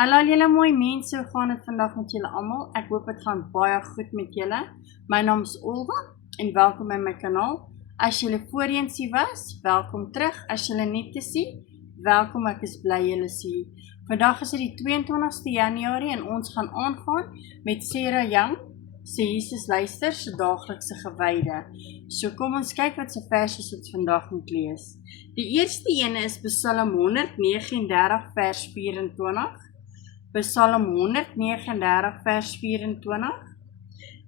Hallo julle mooi mense, hoe gaan het vandag met julle allemaal? Ek hoop het gaan baie goed met julle. My naam is Olga en welkom by my kanaal. As julle voorheen sien was, welkom terug. As julle net te sien, welkom, ek is bly julle sien. Vandag is dit die 22ste Januarie en ons gaan aangaan met Sarah Young se Jesus luister se daaglikse gewyde. So kom ons kyk wat se versies ons vandag moet lees. Die eerste ene is Psalm 139 vers 24. Psalm 139 vers 24.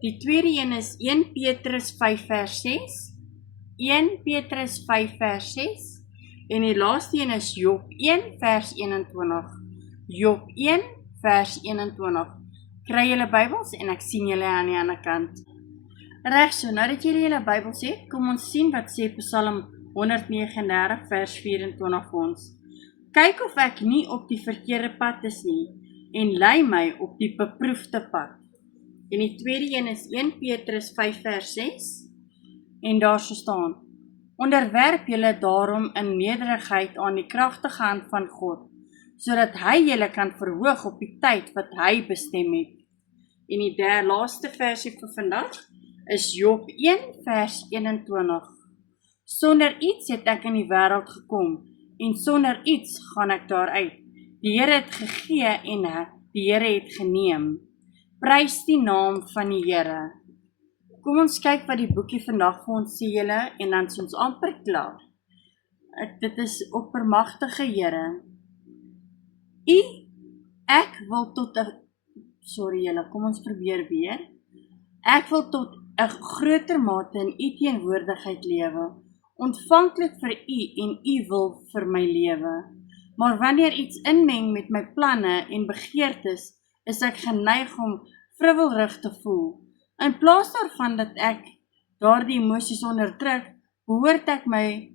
Die tweede een is 1 Petrus 5 vers 6. 1 Petrus 5 vers 6. En die laaste een is Job 1 vers 21. Job 1 vers 21. Kry julle Bybels en ek sien julle aan die ander kant. Reg so, nou dat julle julle Bybels het, kom ons sien wat sê Psalm 139 vers 24 vir ons. Kyk of ek nie op die verkeerde pad is nie, en lei my op die beproefde pad. En die tweede een is 1 Petrus 5 vers 6, en daar so staan, onderwerp julle daarom in nederigheid aan die kragtige hand van God, sodat hy julle kan verhoog op die tyd wat hy bestem het. En die laaste versie vir vandag is Job 1 vers 21. Sonder iets het ek in die wêreld gekom, en sonder iets gaan ek daaruit. Die Here het gegee en die Here het geneem. Prys die naam van die Here. Kom ons kyk wat die boekie vandag vir ons sê julle, en dan is ons amper klaar. Dit is oppermagtige Here. Ek wil tot 'n kom ons probeer weer. Ek wil tot 'n groter mate in u teenwoordigheid lewe, ontvanklik vir u en u wil vir my lewe. Maar wanneer iets inmeng met my planne en begeertes, is ek geneig om friwelrig te voel. In plaas daarvan dat ek daardie emosies onderdruk, behoort ek my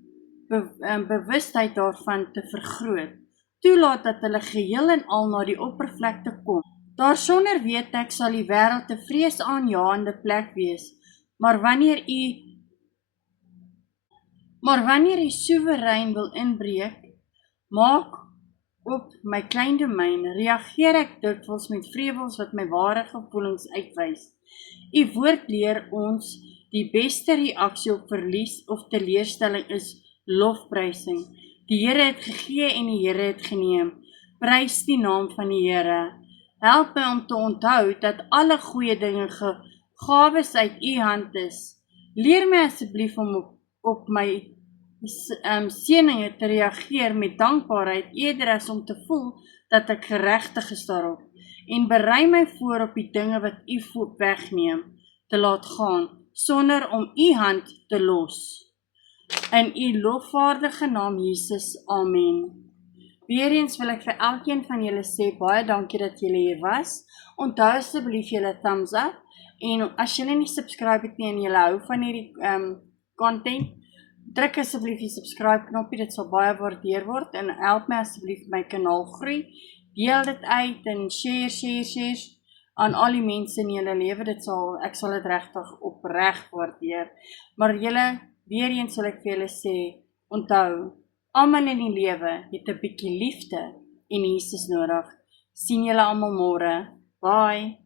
bewustheid daarvan te vergroot. Toelaat dat hulle geheel en al na die oppervlakte kom. Daarsonder weet ek sal die wêreld 'n vreesaanjaende plek wees, maar wanneer u soewerein wil inbreek, maak op my klein domein, reageer ek dikwels met wrevel wat my ware gevoelens uitwys. U woord leer ons die beste reaksie op verlies of teleurstelling is lofprysing. Die Here het gegee en die Here het geneem. Prys die naam van die Here. Help my om te onthou dat alle goeie dinge gawes uit u hand is. Leer my asseblief om op my seëninge te reageer met dankbaarheid eerder as om te voel dat ek geregtig is daarop. En berei my voor op die dinge wat u wegneem, te laat gaan, sonder om u hand te los. In u lofwaardige naam Jesus, amen. Weereens wil ek vir elkeen van julle sê, baie dankie dat julle hier was. Onthou asseblief julle thumbs up, en as julle nie subscribe het nie en julle hou van hierdie content, druk asseblief die subscribe knoppie, dit sal baie waardeer word, en help my asseblief my kanaal groei. Deel dit uit en share aan al die mense in julle lewe, ek sal dit regtig opreg waardeer. Maar julle, weer eens sal ek vir julle sê, onthou, almal in die lewe het 'n bietjie liefde en Jesus nodig. Sien julle almal môre. Bye.